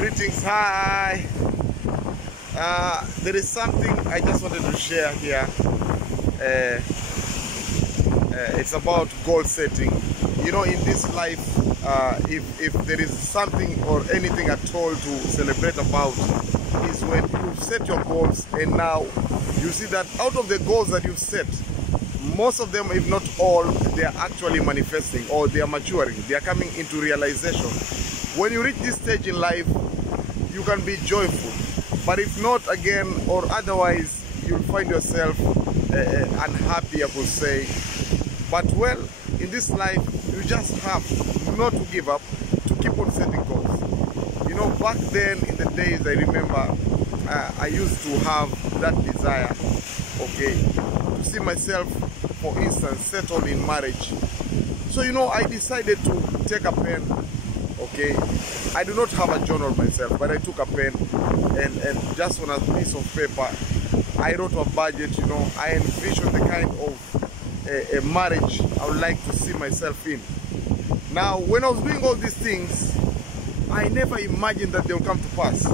Greetings, hi. There is something I just wanted to share here. It's about goal setting. You know, in this life, if there is something or anything at all to celebrate about, is when you set your goals and now you see that out of the goals that you've set, most of them, if not all, they are actually manifesting, or they are maturing, they are coming into realization. When you reach this stage in life, you can be joyful, but if not, again, or otherwise, you'll find yourself unhappy, I could say. But well, in this life, you just have not to give up, to keep on setting goals. You know, back then in the days, I remember I used to have that desire, okay, to see myself, for instance, settled in marriage. So, you know, I decided to take a pen, okay. I do not have a journal myself, but I took a pen and just on a piece of paper, I wrote a budget, you know. I envisioned the kind of a marriage I would like to see myself in. Now, when I was doing all these things, I never imagined that they will come to pass,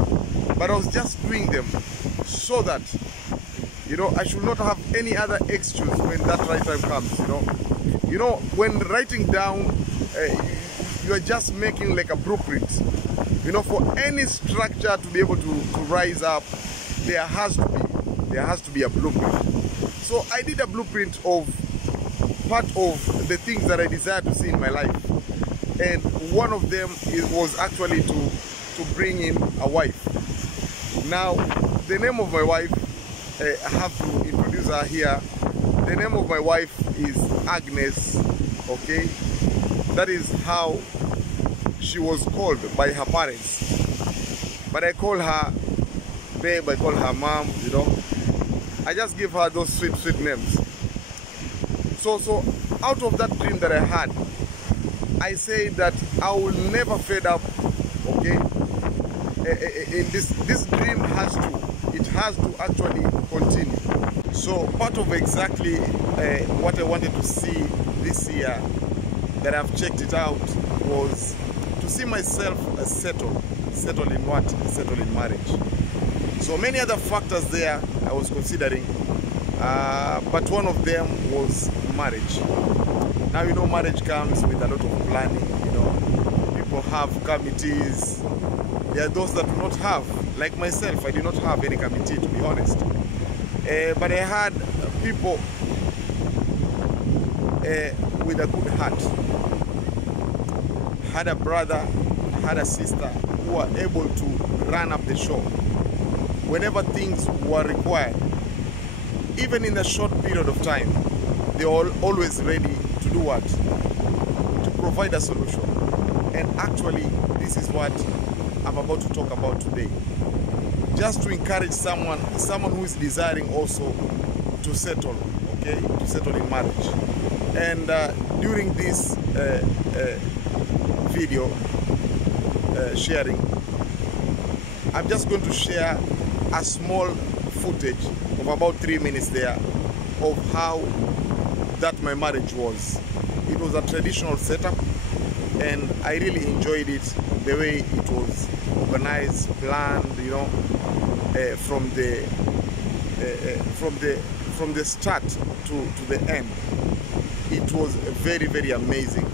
but I was just doing them so that, you know, I should not have any other excuse when that right time comes, you know. You know, when writing down, you are just making like a blueprint. You know, for any structure to be able to rise up, there has to be a blueprint. So I did a blueprint of part of the things that I desire to see in my life. And one of them was actually to bring in a wife. Now, the name of my wife, I have to introduce her here. The name of my wife is Agnes, okay? That is how she was called by her parents. But I call her babe, I call her mom, you know. I just give her those sweet, sweet names. So out of that dream that I had, I say that I will never fade up, okay? In this dream has to actually continue. So part of exactly what I wanted to see this year, that I've checked it out, was to see myself settled in what? Settled in marriage. So many other factors there I was considering, but one of them was marriage. Now, you know, marriage comes with a lot of planning, you know. People have committees. There are those that do not have, like myself. I did not have any committee, to be honest. But I had people with a good heart. Had a brother, had a sister who were able to run up the show whenever things were required. Even in a short period of time, they were always ready to do what? To provide a solution. And actually, this is what I'm about to talk about today. Just to encourage someone who is desiring also to settle, okay, to settle in marriage. And during this video sharing, I'm just going to share a small footage of about 3 minutes there of how that my marriage was. It was a traditional setup, and I really enjoyed it, the way it was organized, planned, you know, from the start to the end. It was very, very amazing.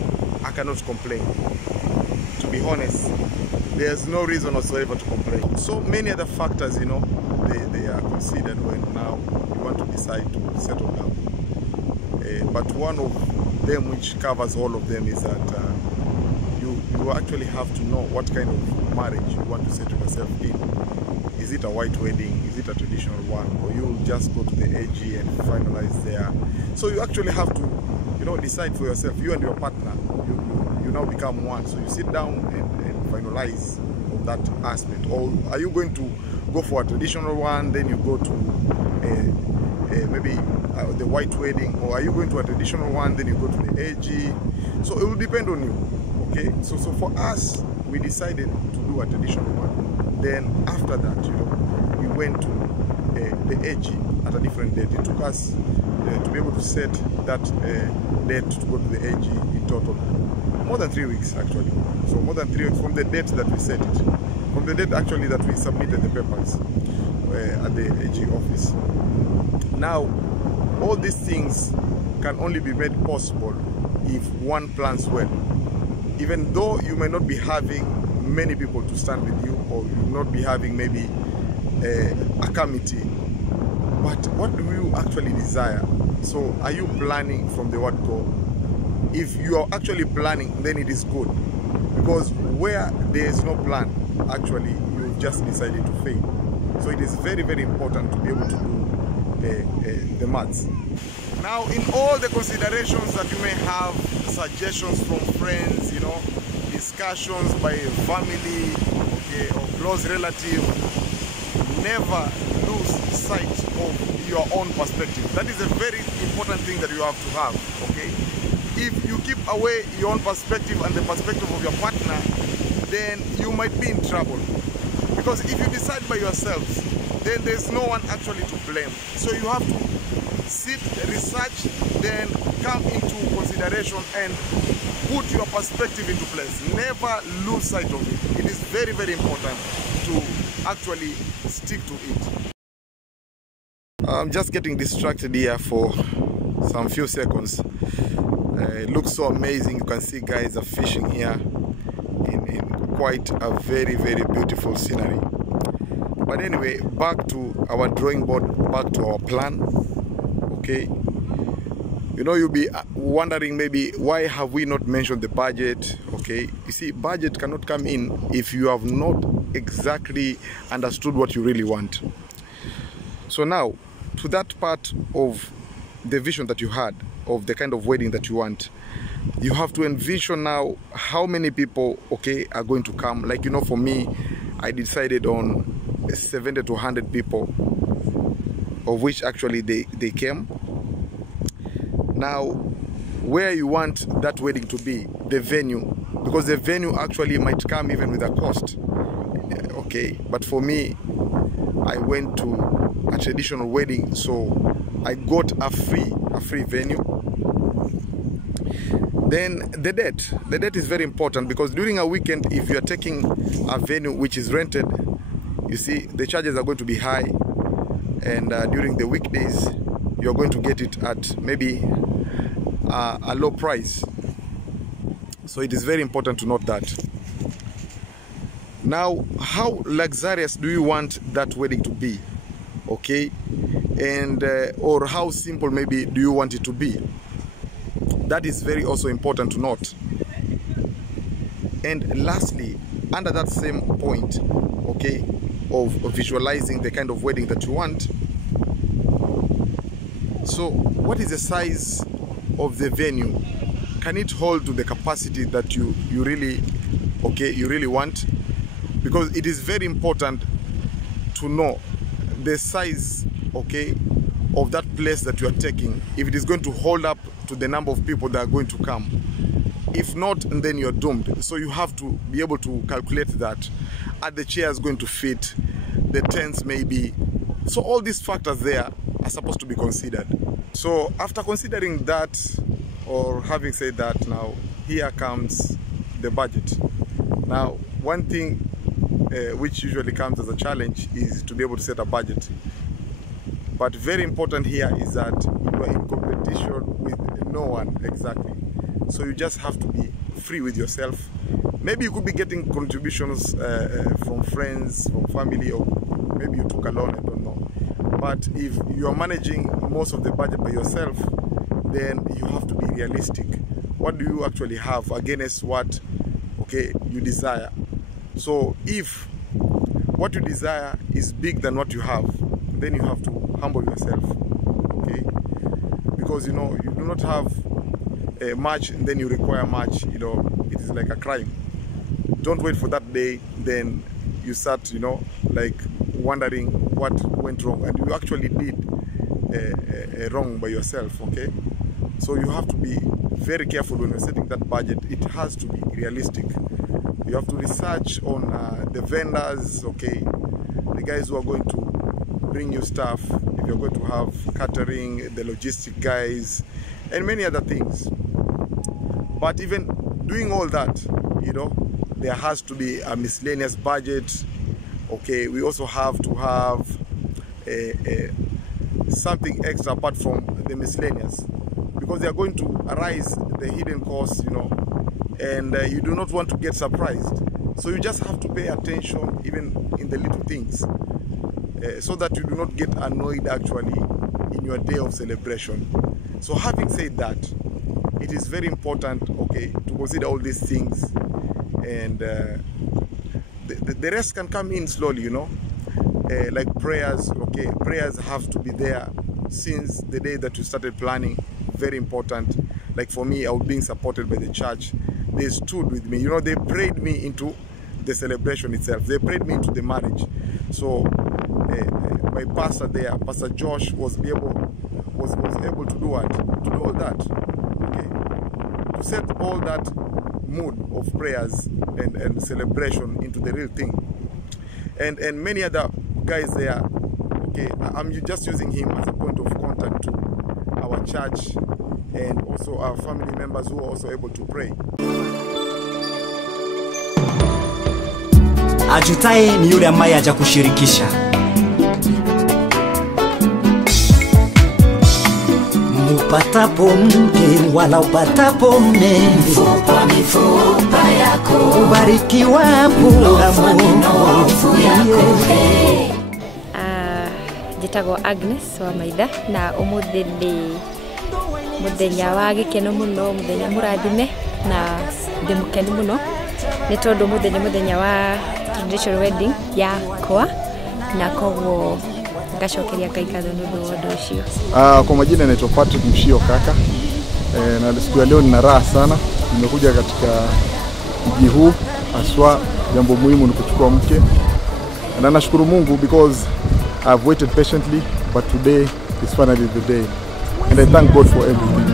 I cannot complain. To be honest, there's no reason whatsoever to complain. So many other factors, you know, they are considered when now you want to decide to settle down. But one of them which covers all of them is that you actually have to know what kind of marriage you want to settle yourself in. Is it a white wedding? Is it a traditional one? Or you'll just go to the AG and finalize there? So you actually have to, you know, decide for yourself. You and your partner, you now become one. So you sit down and finalize on that aspect. Or are you going to go for a traditional one, then you go to maybe the white wedding, or are you going to a traditional one, then you go to the AG? So it will depend on you, okay? So for us, we decided to do a traditional one. Then after that, you know, we went to the AG at a different date. It took us to be able to set that date to go to the AG in total more than 3 weeks, actually. So more than 3 weeks from the date that we set it. from the date actually that we submitted the papers at the AG office. Now, all these things can only be made possible if one plans well. Even though you may not be having many people to stand with you, or you will not be having maybe a committee, but what do you actually desire? So are you planning from the word go? If you are actually planning, then it is good, because where there is no plan, actually you just decided to fail. So it is very, very important to be able to do the maths. Now, in all the considerations that you may have, suggestions from friends, you know, discussions by family, okay, or close relative, never lose sight of your own perspective. That is a very important thing that you have to have, okay? If you keep away your own perspective and the perspective of your partner, then you might be in trouble. Because if you decide by yourselves, then there's no one actually to blame. So you have to sit, research, then come into consideration and put your perspective into place. Never lose sight of it. It is very, very important to actually stick to it. I'm just getting distracted here for some few seconds. It looks so amazing. You can see guys are fishing here in quite a very, very beautiful scenery. But anyway, back to our drawing board, back to our plan. Okay, you know, you'll be wondering maybe why have we not mentioned the budget. Okay, you see, budget cannot come in if you have not exactly understood what you really want. So now, to that part of the vision that you had of the kind of wedding that you want, you have to envision now how many people, okay, are going to come. Like, you know, for me, I decided on 70 to 100 people, of which actually they came. Now, where you want that wedding to be, the venue, because the venue actually might come even with a cost, okay? But for me, I went to a traditional wedding, so I got a free venue. Then the date is very important, because during a weekend, if you are taking a venue which is rented, you see the charges are going to be high, and during the weekdays you're going to get it at maybe a low price. So it is very important to note that. Now, how luxurious do you want that wedding to be, okay? And or how simple maybe do you want it to be? That is very also important to note. And lastly, under that same point, okay, of visualizing the kind of wedding that you want, so what is the size of the venue? Can it hold to the capacity that you really want? Because it is very important to know the size, okay, of that place that you are taking, if it is going to hold up to the number of people that are going to come. If not, then you're doomed. So you have to be able to calculate that. Are the chairs going to fit? The tents maybe. So all these factors there are supposed to be considered. So after considering that, or having said that, now here comes the budget. Now, one thing which usually comes as a challenge is to be able to set a budget. But very important here is that you are in competition with no one exactly. So you just have to be free with yourself. Maybe you could be getting contributions from friends, from family, or maybe you took a loan, I don't know. But if you are managing most of the budget by yourself, then you have to be realistic. What do you actually have against what, okay, you desire? So if what you desire is big than what you have, then you have to humble yourself, okay? Because, you know, you do not have much and then you require much, you know, it is like a crime. Don't wait for that day, then you start, you know, like wondering what went wrong, and you actually did wrong by yourself, okay? So you have to be very careful when you're setting that budget. It has to be realistic. You have to research on the vendors, okay, the guys who are going to bring you stuff, if you're going to have catering, the logistic guys, and many other things. But even doing all that, you know, there has to be a miscellaneous budget. Okay, we also have to have something extra apart from the miscellaneous, because they are going to arise the hidden costs, you know, and you do not want to get surprised. So you just have to pay attention even in the little things, so that you do not get annoyed actually in your day of celebration. So having said that, it is very important, okay, to consider all these things, and the rest can come in slowly, you know, like prayers. Okay, prayers have to be there since the day that you started planning. Very important. Like for me, I was being supported by the church. They stood with me, you know, they prayed me into the celebration itself. They prayed me into the marriage. So my pastor there, Pastor Josh, was able to do what? To do all that. Okay, to set all that mood of prayers and celebration into the real thing. And many other guys there. Okay, I'm just using him as a point of contact to our church and also our family members who are also able to pray. Ajutaye ni yule ambaye haja kushirikisha. Upatapo mke wala upatapo mme, mifupa yako ubarikiwapo na Mungu yako. Njĩtagwo Agnes wa Maitha, na ũmũthĩ nĩ mũthenya wa gĩkeno mũno, mũthenya mũrathime, na ndĩ mũkeni mũno nĩ tondũ mũthenya wa traditional wedding yakwa, na koguo ngacokeria Ngai ngatho nĩ ũndũ wa ũndũ ũcio. Kwa majina naitwa Patrick Mshio kaka, na siku ya leo nina raha sana. Nimekuja katika mji huu haswa, jambo muhimu ni kuchukua mke, na nashukuru Mungu because I've waited patiently, but today is finally the day, and I thank God for everything.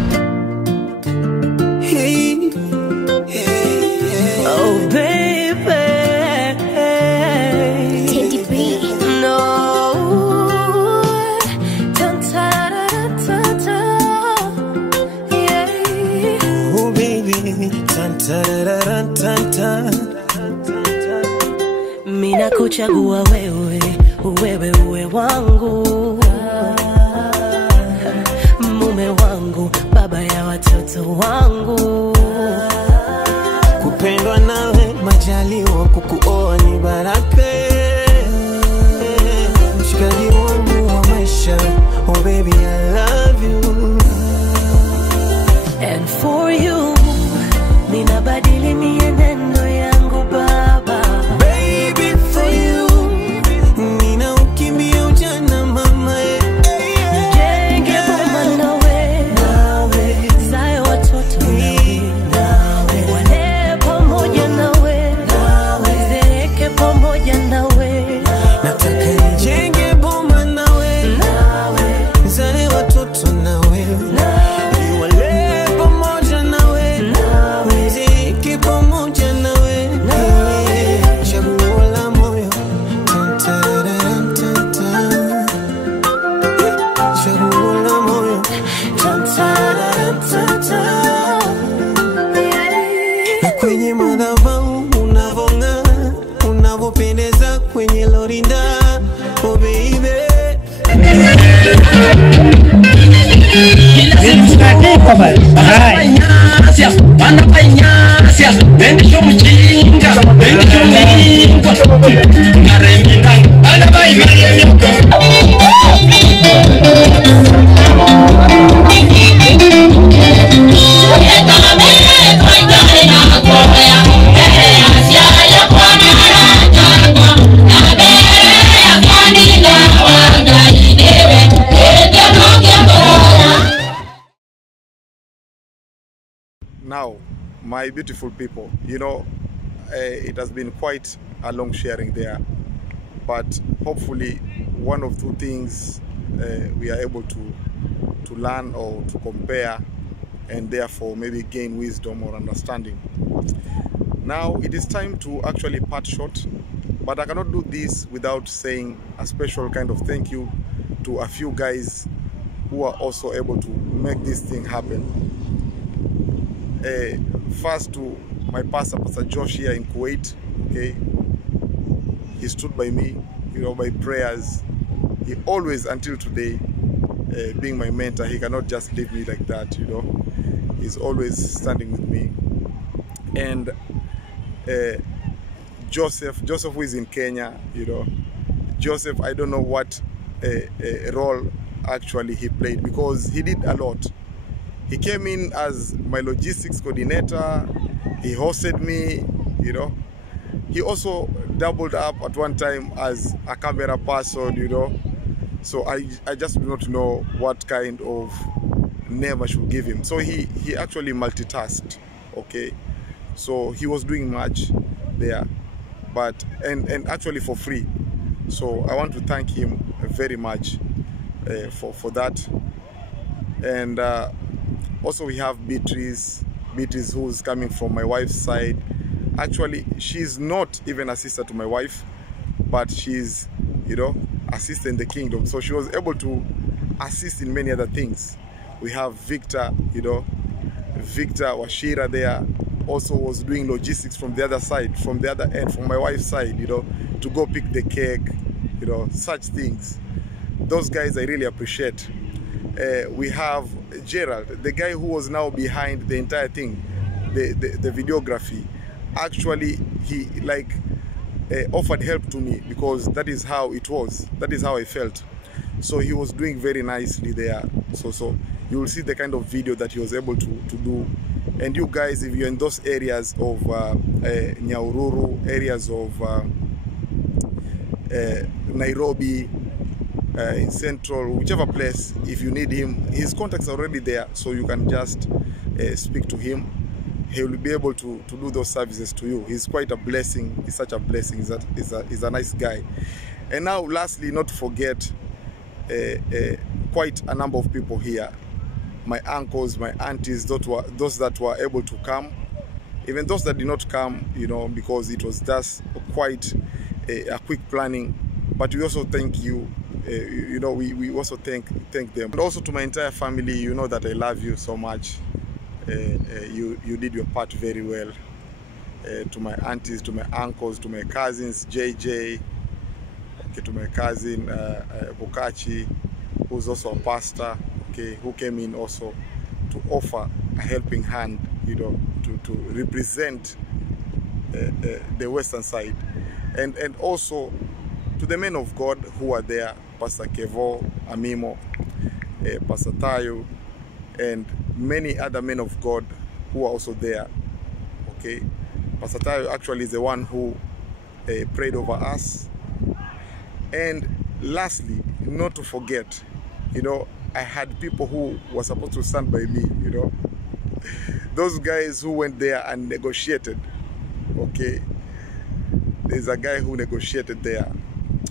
Hey, oh baby, no, yeah. Oh baby, mina kuchagua wewe, wewe uwe wangu, mume wangu, baba ya watoto wangu. Kupendwa nawe, majaliwa, kukuoa ni baraka. Mshikaji wangu wa maisha, oh baby I love you. And for you, ninabadili mienendo yangu baba. Baby for you, nina ukimbia ujana mama. Nijenge boma nawe, zae watoto nawe, wale pamoja nawe, zeeke pamoja nawe. Nataka nijenge boma nawe, zae watoto nawe, wale pamoja nawe, zeeke pamoja nawe. Chaguo la moyo, chaguo la moyo, na kwenye madhabahu unavong'aa, unavopendeza kwenye lorinda, oh baby. Now, my beautiful people, you know, it has been quite a long sharing there, but hopefully one of two things we are able to learn or to compare, and therefore maybe gain wisdom or understanding. Now it is time to actually part short, but I cannot do this without saying a special kind of thank you to a few guys who are also able to make this thing happen. First to my pastor, Pastor Josh here in Kuwait. Okay, he stood by me, you know, by prayers. He always, until today, being my mentor, he cannot just leave me like that, you know. He's always standing with me. And Joseph who is in Kenya, you know. Joseph, I don't know what role actually he played, because he did a lot. He came in as my logistics coordinator. He hosted me, you know. He also doubled up at one time as a camera person, you know. So I just do not know what kind of name I should give him. So he actually multitasked, okay. So he was doing much there, but and actually for free. So I want to thank him very much for that. And also we have Beatrice who's coming from my wife's side. Actually, she's not even a sister to my wife, but she's, you know, a sister in the kingdom. So she was able to assist in many other things. We have Victor, you know, Victor Washira there also was doing logistics from the other side, from the other end, from my wife's side, you know, to go pick the cake, you know, such things. Those guys I really appreciate. We have Gerald, the guy who was now behind the entire thing, the videography. Actually, he like offered help to me, because that is how it was. That is how I felt. So he was doing very nicely there. So you will see the kind of video that he was able to do. And you guys, if you're in those areas of Nyahururu, areas of Nairobi, in Central, whichever place, if you need him, his contacts are already there, so you can just speak to him. He will be able to do those services to you. He's quite a blessing. He's such a blessing. He's a nice guy. And now, lastly, not to forget, quite a number of people here. My uncles, my aunties, those that were able to come. Even those that did not come, you know, because it was just quite a quick planning. But we also thank you. You know, we also thank them. And also to my entire family, you know that I love you so much. You did your part very well. To my aunties, to my uncles, to my cousins, JJ, okay, to my cousin Bukachi, who's also a pastor, okay, who came in also to offer a helping hand, you know, to represent the western side, and also to the men of God who are there, Pastor Kevo, Amimo, Pastor Tayo, and many other men of God who are also there. Okay, Pastor Tayo actually is the one who prayed over us. And lastly, not to forget, you know, I had people who were supposed to stand by me, you know, those guys who went there and negotiated. Okay, there's a guy who negotiated there,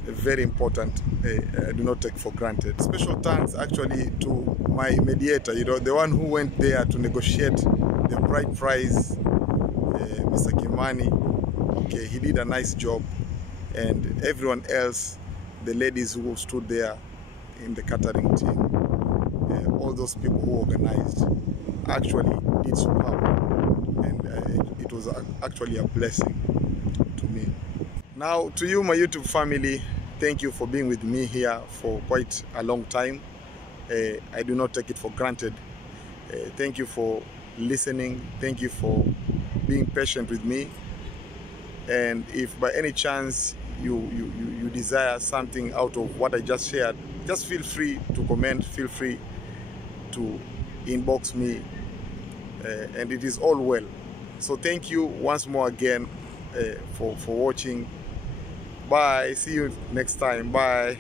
very important. I do not take for granted. Special thanks actually to my mediator, you know, the one who went there to negotiate the bride price, Mr. Kimani. Okay, he did a nice job. And everyone else, the ladies who stood there in the catering team, all those people who organized, actually did superb. And it was actually a blessing to me. Now, to you, my YouTube family, thank you for being with me here for quite a long time. I do not take it for granted. Thank you for listening. Thank you for being patient with me. And if by any chance you desire something out of what I just shared, just feel free to comment, feel free to inbox me, and it is all well. So thank you once more again for watching. Bye. See you next time. Bye.